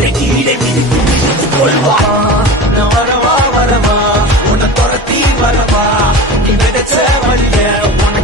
உன்னை கீழே மிதித்து மிதித்து கொள்வான். நான் வரவா வரவா உன்னை துரத்தி வரவா, நீ விதைச்ச வழிய உன்னை